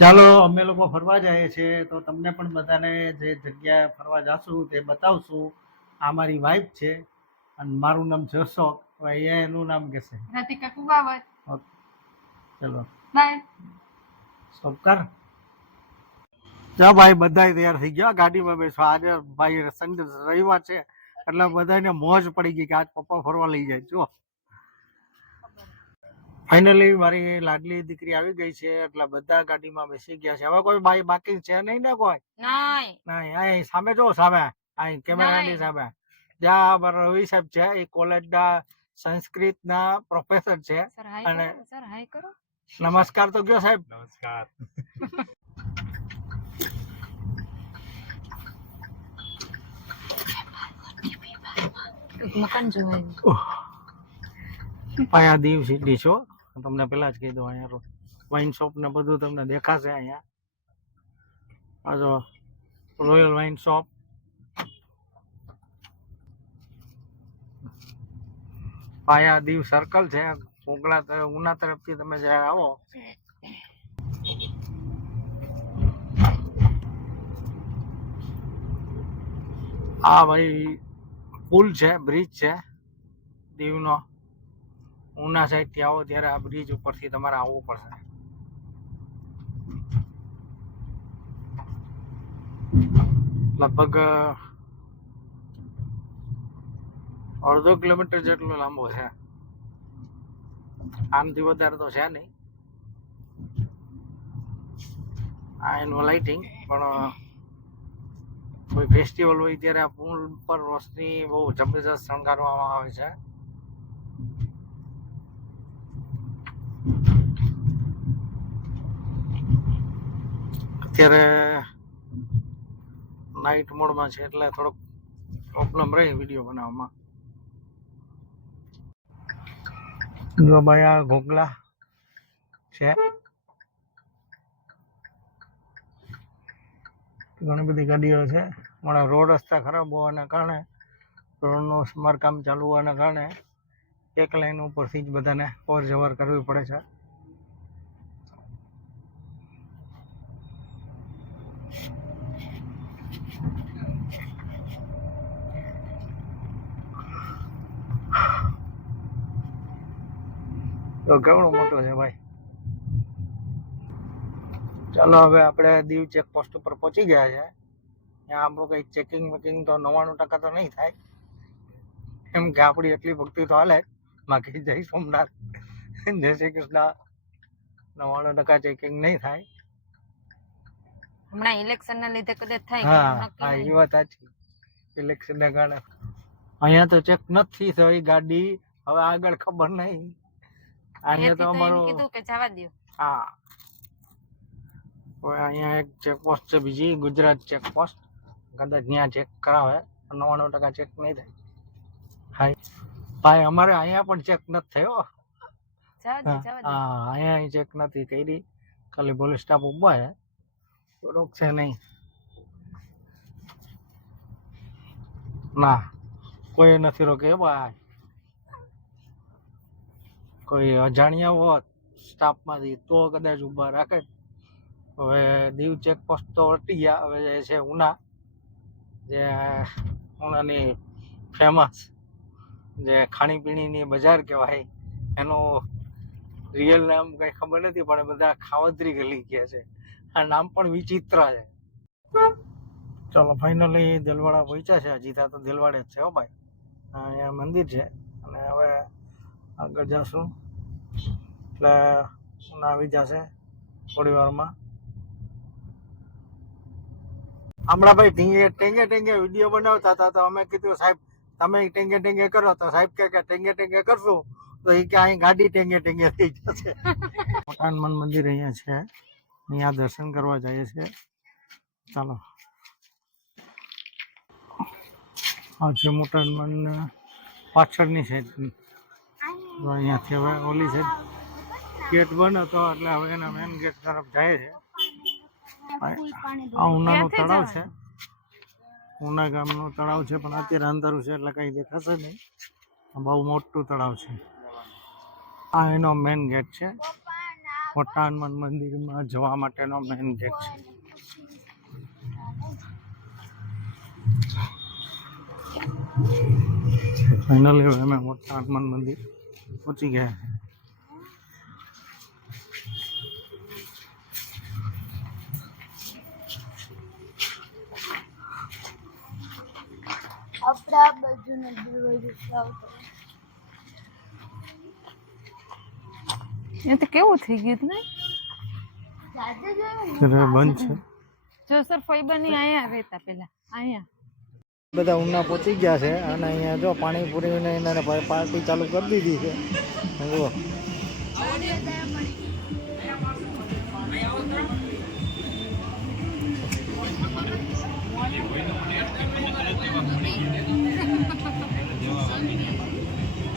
ચાલો અમે લોકો ફરવા જઈએ છીએ તો તમને પણ બધાને જે જગ્યા ફરવા જાશું તે બતાવશું. આ મારી વાઈફ છે અને મારું નામ છે અશોક. હવે અહીંયા એનું નામ કહેશે રાધિકા કુવાવત. ચલો બાય. સ્ટોપ કર. જા ભાઈ, બધા તૈયાર થઈ ગયા ગાડીમાં બેસવા. આજે ભાઈ સન્ડે રવિવાર છે એટલે બધાને મોજ પડી ગઈ કે આજ પપ્પા ફરવા લઈ જાય. જો ફાઇનલી મારી લાડલી દીકરી આવી ગઈ છે એટલે બધા ગાડીમાં બેસી ગયા છે. હવે કોઈ ભાઈ બાકી છે નહીં ને? કોઈ નહીં. અહીં સામે જો, સામે અહીં કેમેરાની સામે જ્યાં મારા રવિ સાહેબ છે, એ કોલેજના સંસ્કૃતના પ્રોફેસર છે. અને નમસ્કાર તો કયો સાહેબ. નમસ્કાર. મકાન જોવાય. અહીંયા દીવ સિટી છો, તમને પેલા જ કહી દઉં. અહીંયા વાઇન શોપ ને બધું તમને દેખાશે. અહીંયા આ જો રોયલ વાઇન શોપ. અહીંયા દીવ સર્કલ છે. ઉના તરફથી તમે જ્યારે આવો આ ભાઈ પુલ છે, બ્રિજ છે દીવનો. ઉના સાઈડ થી આવો ત્યારે આ બ્રિજ ઉપરથી તમારે આવવું પડશે. લગભગ અડધો કિલોમીટર જેટલો લાંબો છે. આનાથી વધારે તો છે નહીં. આ એનું લાઇટિંગ પણ કોઈ ફેસ્ટિવલ હોય ત્યારે આ પુલ પર રોશની બહુ જબરજસ્ત શણગારવામાં આવે છે. અત્યારે નાઇટ મોડમાં છે એટલે થોડોક પ્રોબ્લેમ રહી વિડીયો બનાવવામાં. જો ભાઈ આ ઘોઘલા છે. ઘણી બધી ગાડીઓ છે. મારા રોડ રસ્તા ખરાબ હોવાના કારણે, રોડનું સમારકામ ચાલુ હોવાના કારણે એક લાઈન ઉપરથી જ બધાને અવર જવર કરવી પડે છે. તો કેવડો મોટો છે ભાઈ. ચાલો હવે આપણે દીવ ચેકપોસ્ટ ઉપર પહોંચી ગયા છે. ત્યાં આપણું કંઈ ચેકિંગ વેકિંગ તો 99% તો નહીં થાય, એમ કે આપણી એટલી ભક્તિ તો હાલે. બાકી જય સોમનાથ, જય શ્રી કૃષ્ણ. 99% ચેકિંગ નહીં થાય. હમણાં ઇલેક્શન ના લીધે કદાચ થાય. હા, એ વાત સાચી. ઇલેક્શન ના કારણે અહીંયા તો ચેક નથી થઈ ગાડી. હવે આગળ ખબર નહીં. અહીંયા તો અમારું કીધું કે જવા દો. હા, અહીંયા એક ચેકપોસ્ટ છે બીજી, ગુજરાત ચેકપોસ્ટ. કદાચ ત્યાં ચેક કરાવે. 99% ચેક નહીં થાય. હાય ભાઈ, અમારે અહીંયા પણ ચેક નથી થયો. હા, અહીંયા ચેક નથી કરી. ખાલી પોલીસ સ્ટાફ ઉભા છે, તો રોકશે નહીં. ના, કોઈ નથી રોકે ભાઈ. કોઈ અજાણ્યા હોત સ્ટાફમાંથી તો કદાચ ઊભા રાખે. હવે દીવ ચેકપોસ્ટ તો હટી ગયા. હવે જે છે ઉના, જે ઉનાની ફેમસ જે ખાણીપીણીની બજાર કહેવાય, એનું રિયલ નામ કંઈ ખબર નથી, પણ બધા ખાવતરી ગલી કહે છે. આ નામ પણ વિચિત્ર છે. ચલો ફાઇનલી દેલવાડા પહોંચ્યા છે. હજી ત્યાં તો દેલવાડે જ છે હો ભાઈ. અહીંયા મંદિર છે અને હવે આગળ જશું એટલે ઉના આવી જશે થોડી વારમાં. હમણાં ભાઈ ટેંગે વિડીયો બનાવતા હતા તો અમે કીધું સાહેબ તમે ટેંગે કરો, તો સાહેબ કે ટેંગે કરશું તો એ કે અહીં ગાડી ટેંગે થઈ જશે. હનુમાન મંદિર અહીંયા છે, અહીંયા દર્શન કરવા જઈએ છીએ. ચાલો, આ છે મોટા હનુમાન પાછળની સાઈડ. અહીંયાથી હવે ઓલી સાઈડ ગેટ બંધ હતો એટલે હવે એના મેન ગેટ તરફ જાય છે. આ ઉનાનું તળાવ છે, ઉના ગામનું તળાવ છે, પણ અત્યારે અંધારું છે એટલે કંઈ દેખાશે નહીં. બહુ મોટું તળાવ છે. આ એનો મેન ગેટ છે. મોટા હનુમાન મંદિરમાં જવા માટેનો મેઇન ગેટ છે. ફાઇનલી હવે અમે મોટા હનુમાન મંદિર પહોંચી ગયા. આપણા બાજુનો દરવાજો આવતો એ તો કેવું થઈ ગયું ને જાજે જોયું અત્યારે બંધ છે. જો સર ફાઈબરની અહીંયા રહેતા પેલા અહીંયા બધા ઉના પહોંચી ગયા છે અને અહીંયા જો પાણીપુરીને એને પાર્ટી ચાલુ કરી દીધી છે. જુઓ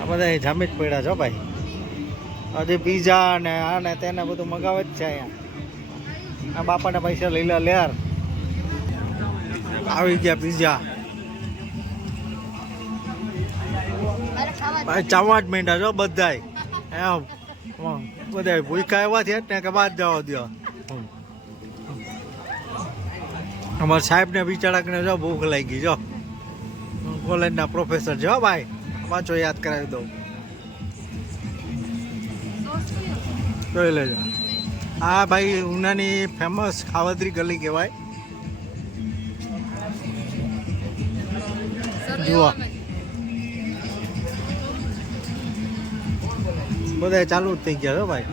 આ બધા જામી જ પડ્યા છો ભાઈ. હજી પીઝા ને આ ને તેને બધું મગાવે જ છે અહીંયા. આ બાપાના પૈસા લઈ લે લેર. આવી ગયા પીઝા ભાઈ. ચાવવા જ માંડ્યા છો બધાય. એમ બધા ભૂખા એવા થયા ને કે બાદ જવા દો. અમારા સાહેબને બિચારાને જો ભૂખ લાગી જો. કોલેજના પ્રોફેસર છે હો ભાઈ. પાછો યાદ કરાવી દઉં. જોઈ લેજો. આ ભાઈ ઉનાની ફેમસ ખાવદરી ગલી કહેવાય. જુઓ બધા ચાલુ જ થઈ ગયા છો ભાઈ.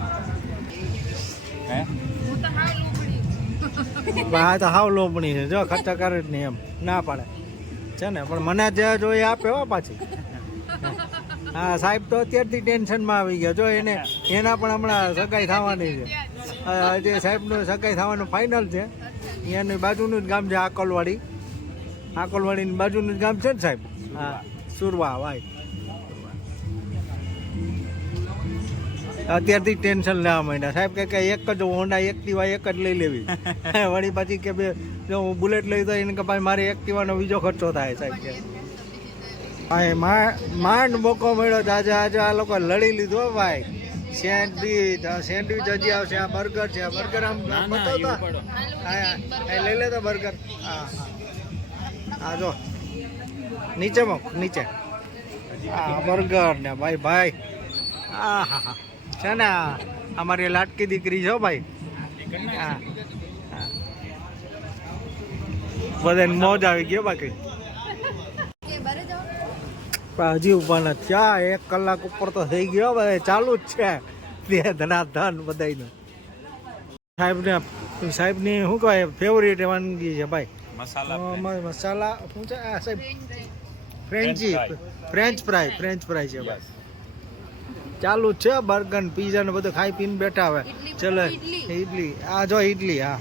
હા તો હાવ લોભણી છે જો. ખર્ચા કરે જ નહીં એમ ના પાડે છે ને. પણ મને જે જોઈએ આપે હો પાછી. હા સાહેબ તો અત્યારથી ટેન્શનમાં આવી ગયા જો. એના પણ હમણાં સગાઈ થવાની છે. જે સાહેબનું સગાઈ થવાનું ફાઇનલ છે. અહીંયાની બાજુનું જ ગામ છે આકોલવાડી. આકોલવાડીની બાજુનું જ ગામ છે ને સાહેબ. હા સુરવા ભાઈ. અત્યારથી ટેન્શન લેવા માંડ્યા સાહેબ. કે એક જ હોન્ડા એક્ટિવા એક જ લઈ લેવી. વળી પાછી કે બે જો હું બુલેટ લઈ તો એને કે ભાઈ મારે એક્ટિવાનો બીજો ખર્ચો થાય સાહેબ કે. ભાઈ માંડ મોકો મળ્યો તો આજે આ લોકો લડી લીધો ભાઈ. સેન્ડવીચ હજી આવશે. આ બર્ગર છે. આ બર્ગર આમ બતાવતા હા લઈ લેતો બર્ગર. હા હા જો નીચે મૂક નીચે. હા બર્ગર ને ભાઈ. હા હા હા છે ને અમારી લાટકી દીકરી છો ભાઈ. હા બધાને મોજ આવી ગયો બાકી. હજી ઉભા નથી થયા. 1 કલાક ઉપર તો થઈ ગયો. બધા ચાલુ જ છે ધનાધન બધાનું. સાહેબની શું કહેવાય ફેવરિટ વાનગી છે ભાઈ. મસાલા શું છે આ સાહેબ? ફ્રેન્ચ ફ્રાય છે ભાઈ. ચાલુ જ છે. બર્ગર પીઝા ને બધું ખાઈ પીને બેઠા હવે. ચલો ઇડલી. આ જો ઇડલી. હા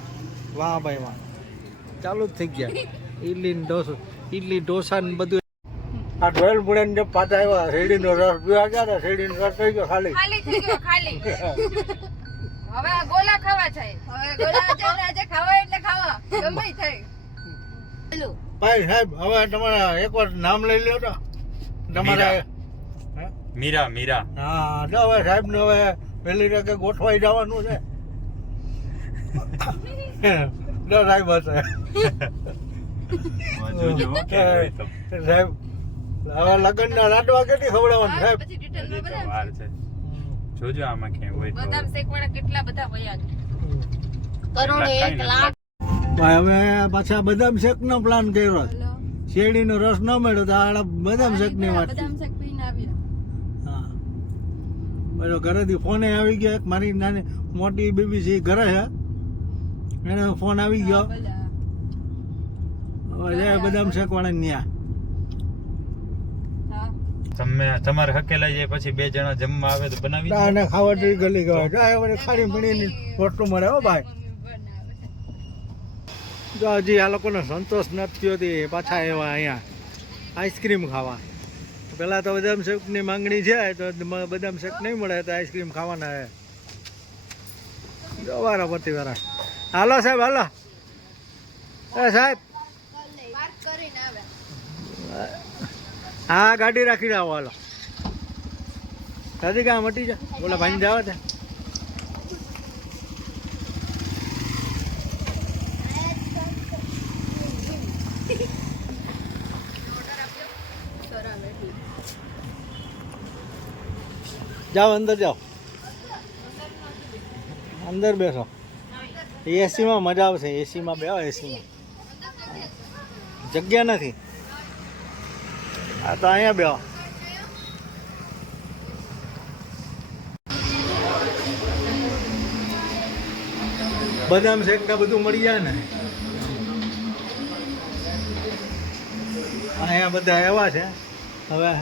વાહ ભાઈ વાહ. ચાલુ જ થઈ ગયા ઇડલી ઢોસા ને બધું. આ ઢોલ પુડે ને પાછા આવ્યા. શેરડીનો રસ પીવા ગયા હતા. શેરડીનો રસ થઈ ગયો ખાલી. હવે ગોલા ખાવા છે. હવે ગોલા આજે ખાવા એટલે ખાવા ગમે થાય. ભાઈ સાહેબ હવે તમારા એકવાર નામ લઈ લ્યો તો તમારા. મીરા હા જો હવે સાહેબ ને હવે પેલી રીતે ગોઠવાઈ જવાનું છે. જો સાહેબ હશે સાહેબ. હવે લગ્ન ના લાડવા કેટલી ખવડાવવાનું સાહેબ? જોજો આમાં ક્યાંય હોય તો. બદામ શેકવાના કેટલા બધા વયા છે. કરોડો 1 લાખ. ભાઈ હવે પાછા બદામ શેક નો પ્લાન કર્યો. શેરડીનો રસ ન મળ્યો તો આ બદામ શેક ની વાત. બદામ શેક પીને આવ્યા. હા બરો ઘરેથી ફોન આવી ગયો. એક મારી નાની મોટી બેબી છે ઘરે છે. એને ફોન આવી ગયો. હવે બદામ શેક વાળા ન્યા તમારે હકેલા જાય પછી 2 જણા જમવા આવે તો બનાવી દો. ના ખાવા જેવી ગલી કહેવાય. ખાડી પીણીની રોટલું મળે હો ભાઈ. જો હજી આ લોકોને સંતોષ નથી થયો. પાછા આવ્યા અહીંયા આઈસ્ક્રીમ ખાવા. પેલા તો બદામ શેકની માંગણી છે તો બદામ શેક નહીં મળે તો આઈસ્ક્રીમ ખાવાના હે. જો વારા પરથી વારા. હાલો સાહેબ હાલો. એ સાહેબ હા ગાડી રાખીને આવો. હાલો દાદી કાં મટી જા. બોલા ભાઈ જવા છે. જાઓ અંદર જાઓ, અંદર બેસો. એસીમાં મજા આવશે, એસીમાં બેહો, એસીમાં જગ્યા નથી. આ તો અહીંયા બેહો. બદામ શેક ને બધું મળી જાય ને. અહીંયા બધા એવા છે. હવે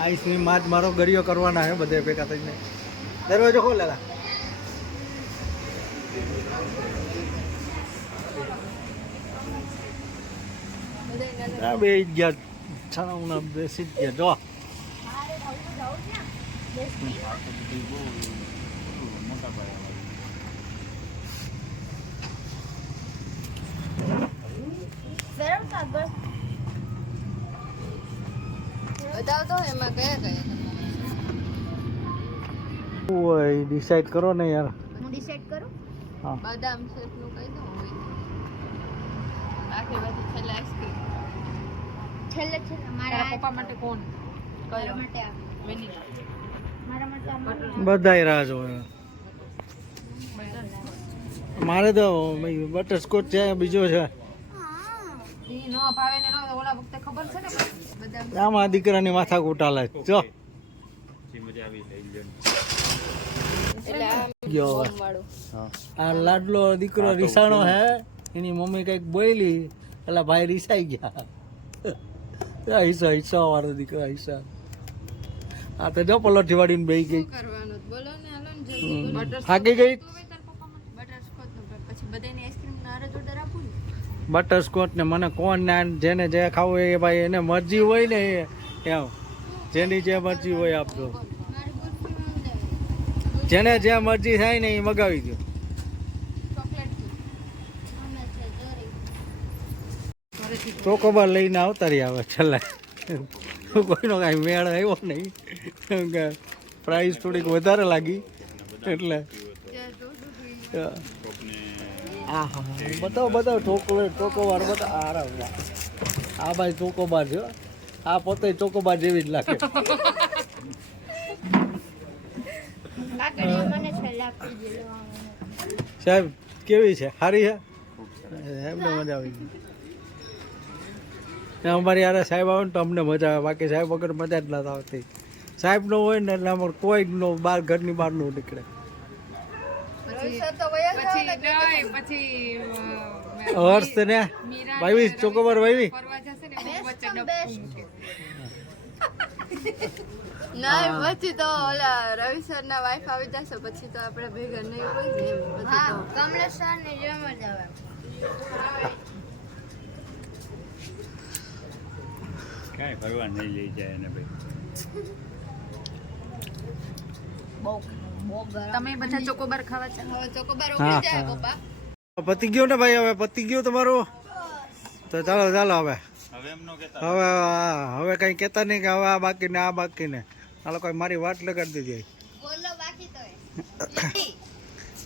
આઈસ્ક્રીમ માં જ મારો ગરિયો કરવાના છે બધે ભેગા થઈને. દરવાજો ખોલ લેલા. બે ગયા છાણા બેસી જ ગયા. જો બતાવતો એમાં કયા કયા ઓય ડિસાઈડ કરો ને યાર. હું ડિસાઈડ કરું. હા બદામ શેક નું કહી દઉં હોય આખી બાજુ છેલ્લે આઈસ્ક્રીમ છેલ્લે મારા પપ્પા માટે કોણ મારા માટે આ. વેનીલા મારા માટે આ બટર. બધાય રાહ જોવે. મારે તો બટરસ્કોચ છે, બીજો છે. ઈ નો ભાવે ને નો ઓલા વખતે ખબર છે ને બદામ આમાં દીકરાની માથા કૂટાલે. જો મજા આવી લઈ લ્યો. એટલે આ ગયો. બોમ વાળું આ લાડલો દીકરો રીસાણો હે, એની મમ્મી કઈક બોલી એટલે ભાઈ રીસાઈ ગયા. હિસ્સા હિસ્સા વાળો દીકરો હિસ્સા. આ તો જો પલોઠી વાળીને બેહી ગઈ. કરવાનું બોલો ને હાલો ને જલ્દી બટર થાકી ગઈ. બટરસ્કોચ નું પછી બધાની આઈસ્ક્રીમ ના હારે ઓર્ડર આપું ને બટરસ્કોચ ને મને કોણ ના જેને જે ખાવું એ ભાઈ એને મરજી હોય ને એમ જેની જે મરજી હોય આપજો. જેને જે મરજી થાય ને એ મગાવી દો. ચોકલેટ ચોકોબાર લઈને આવતા રહ્યા હવે છેલ્લે. કોઈનો કાંઈ મેળ આવ્યો નહીં, કેમ કે પ્રાઇસ થોડીક વધારે લાગી એટલે. હા હા બતાવો બતાવો ચોકલેટ ચોકોબાર બતાવો. આરામ આ ભાઈ ચોકોબાર છે. આ પોતે ચોકોબાર જેવી જ લાગે. મને છેલ્લે આપી દેજો. સાહેબ કેવી છે? સારી છે? એમને મજા આવી ગઈ. અમારી યાર સાહેબ આવે ને તો અમને મજા આવે, બાકી સાહેબ વગર મજા જ ના આવતી. સાહેબ નો હોય ને એટલે અમારે કોઈ નો બહાર ઘરની બહાર નો નીકળે. હર્ષ ને ભાઈ ચોકોબાર ભાઈ ના પછી તો ઓલા રવિ સર ના વાઈફ આવી જશે પછી તો આપણે ભેગા નહીં હોય ને એમ પછી હા તો કમલેશ સર ની જેમ જ આવે. કાંઈ ફરવા નહીં લઈ જાય એને ભાઈ. તમે બધા ચોકોબાર ખાવા છે હવે ચોકોબાર હા, ઉગડી જાય હા. પપ્પા પતી ગયું ને ભાઈ, હવે પતી ગયું તમારું. તો ચાલો ચાલો હવે હવે એમ નો કહેતા. હવે કઈ કહેતા નહીં કે હવે આ બાકી ને આ બાકી ને. આ લોકો મારી વાટ લગાડી દીધી. બોલો બાકી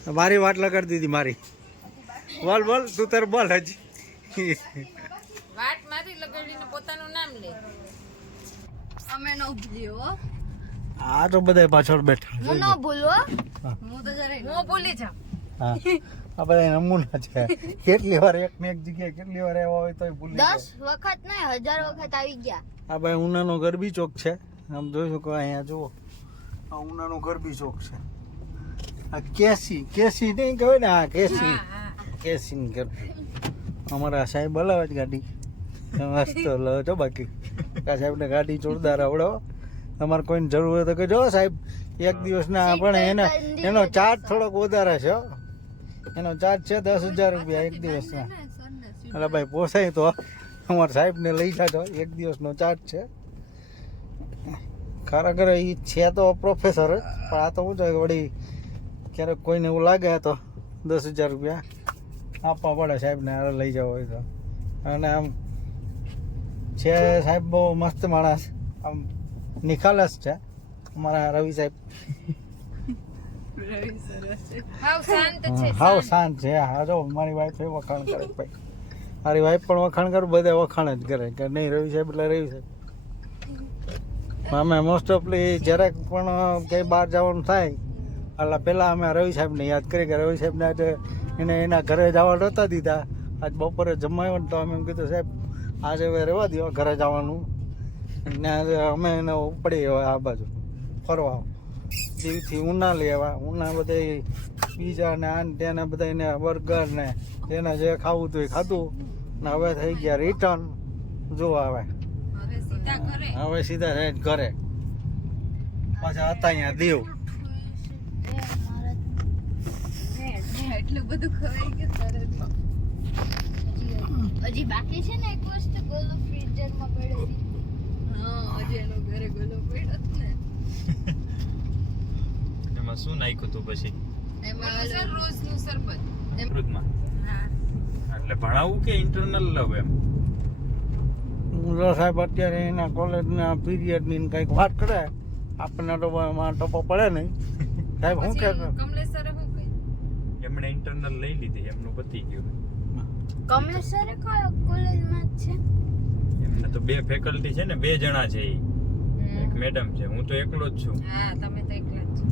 તો મારી વાટ લગાડી દીધી મારી. બોલ બોલ તું તાર બોલ હજી. વાટ મારી લગાડીને પોતાનું નામ લે અમે નો ભૂલ્યો આ તો બધા પાછળ બેઠા હું ન ભૂલો. હું તો જરા હું ભૂલી જાઉં હા આ બધા નમૂના છે. કેટલી વાર એક ને એક જગ્યાએ કેટલી વાર એવા હોય તોય ભૂલી 10 જાય. વખત નહીં 1000 વખત આવી ગયા. આ ભાઈ ઉનાનો ગરબી ચોક છે. આમ જોઈ શકો અહીંયા જુઓ, આ ઉનાનો ગરબી ચોક છે. આ કેસી નહીં કહેવાય ને, આ કેસી ગરબી. અમારા સાહેબ હલાવે જ ગાડી મસ્ત હલાવે છો. બાકી આ સાહેબને ગાડી જોરદાર આવડો. તમારે કોઈને જરૂર હોય તો કહેજો સાહેબ. એક દિવસના પણ એનો ચાર્જ થોડોક વધારે છે. એનો ચાર્જ છે 10,000 રૂપિયા એક દિવસના. એટલે ભાઈ પોસાય તો અમારા સાહેબને લઈ જાજો. એક દિવસનો ચાર્જ છે. ખરેખર એ છે તો પ્રોફેસર જ, પણ આ તો શું છે કે વળી ક્યારેક કોઈને એવું લાગે તો 10,000 રૂપિયા આપવા પડે સાહેબને હારે લઈ જવો હોય તો. અને આમ છે સાહેબ બહુ મસ્ત માણસ, આમ નિખાલસ છે અમારા રવિ સાહેબ. હાવ શાંત છે હાવ શાંત છે. હા જો મારી વાઈફ એ વખાણ કરે ભાઈ. મારી વાઈફ પણ વખાણ કરે, બધા વખાણ જ કરે કે નહીં રવિ સાહેબ એટલે રવિ સાહેબ. અમે મોસ્ટ ઓફલી જરાક પણ કંઈ બહાર જવાનું થાય એટલે પહેલાં અમે રવિ સાહેબને યાદ કરી કે રવિ સાહેબને આજે એને એના ઘરે જવા નહોતા દીધા. આજ બપોરે જમાયો ને તો અમે એમ કીધું સાહેબ આજે હવે રહેવા દો ઘરે જવાનું ને આજે અમે એને ઉપડી આ બાજુ ફરવા દીવથી ઉના લેવા ઉના બધા પીઝા ને આ ને તેને બધા એને બર્ગર ને એને જે ખાવું હતું એ ખાધું ને હવે થઈ ગયા રિટર્ન. જો હવે સીધા રાઈટ ઘરે પાછા હતા અહીંયા દીવ. એટલું બધું ખવાઈ ગયું તરત. હજી બાકી છે ને એક વસ્તુ ગોલો ફ્રીઝરમાં પડેલી. હા હજી એનો ઘરે ગોલો પડ્યો જ ને. એમાં શું નાખ્યું તું પછી એમાં રોજનું શરબત. અમૃતમાં? હા. એટલે ભણાવવું કે ઇન્ટરનલ લવ એમ? સાહેબ અત્યારે એના કોલેજના પીરિયડની કંઈક વાત કરે આપણને તો એમાં ટપો પડે નહીં. સાહેબ શું કે કમલેશ સરે શું કહ્યું? એમણે ઇન્ટરનલ લઈ લીધી, એમનું પતી ગયું. કમલેશ્વરે કયો કોલેજમાં જ છે? એમને તો 2 ફેકલ્ટી છે ને, 2 જણા છે ઈ. એક મેડમ છે, હું તો એકલો જ છું. હા તમે તો એકલા જ છો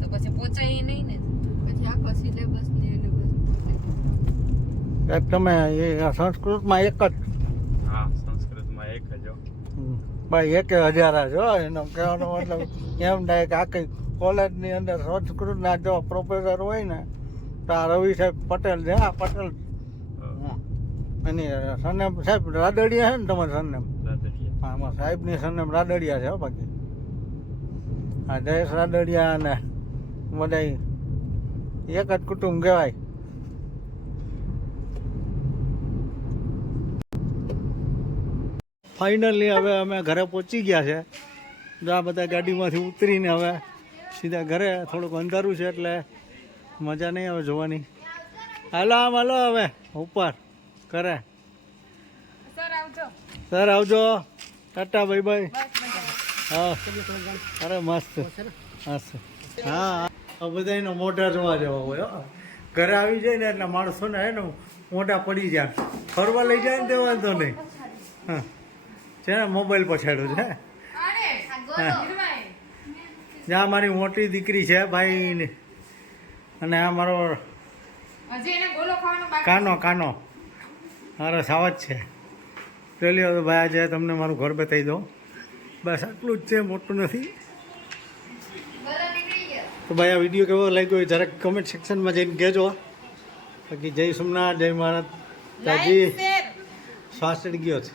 તો પછી પહોંચાય નહીં ને. પછી આખો સિલેબસ ને એનું બધું. સાહેબ તમે એ સંસ્કૃતમાં એક જ હા, સંસ્કૃતમાં એક જ હો. ભાઈ 1000 છો એનો કહેવાનો મતલબ એમ થાય કે આખી કોલેજની અંદર સંસ્કૃતના જો પ્રોફેસર હોય ને તો આ રવિ સાહેબ પટેલ છે. હા પટેલ એની સરનેમ સાહેબ રાદડિયા છે ને તમારે સરનેમ? રાદડિયા. હા આમાં સાહેબની સરનેમ રાદડિયા છે હો. બાકી હા જયેશ રાદડિયા અને બધા એક જ કુટુંબ કહેવાય. ફાઇનલી હવે અમે ઘરે પહોંચી ગયા છે. જો આ બધા ગાડીમાંથી ઉતરીને હવે સીધા ઘરે. થોડુંક અંધારું છે એટલે મજા નહીં આવે જોવાની. હાલો આમ હાલો હવે ઉપર ઘરે. સર આવજો. Tata bye bye. હા અરે મસ્ત મસ્ત. હા બધા એનો મોઢા જોવા જેવા હોય હો. ઘરે આવી જાય ને એટલે માણસોને હે ને મોઢા પડી જાય. ફરવા લઈ જાય ને તે વાંધો નહીં. હા છે ને મોબાઈલ પછાડ્યું છે. જ્યાં મારી મોટી દીકરી છે ભાઈ અને આ મારો કાનો મારો સાવજ છે. પેલી હવે ભાઈ આજે તમને મારું ઘર બતાવી દઉં. બસ આટલું જ છે, મોટું નથી. તો ભાઈ આ વિડીયો કેવો લાગ્યો હોય જરાક કમેન્ટ સેક્શનમાં જઈને કહેજો. બાકી જય સોમનાથ, જય મહારાજ. શ્વાસ ચડી ગયો છે.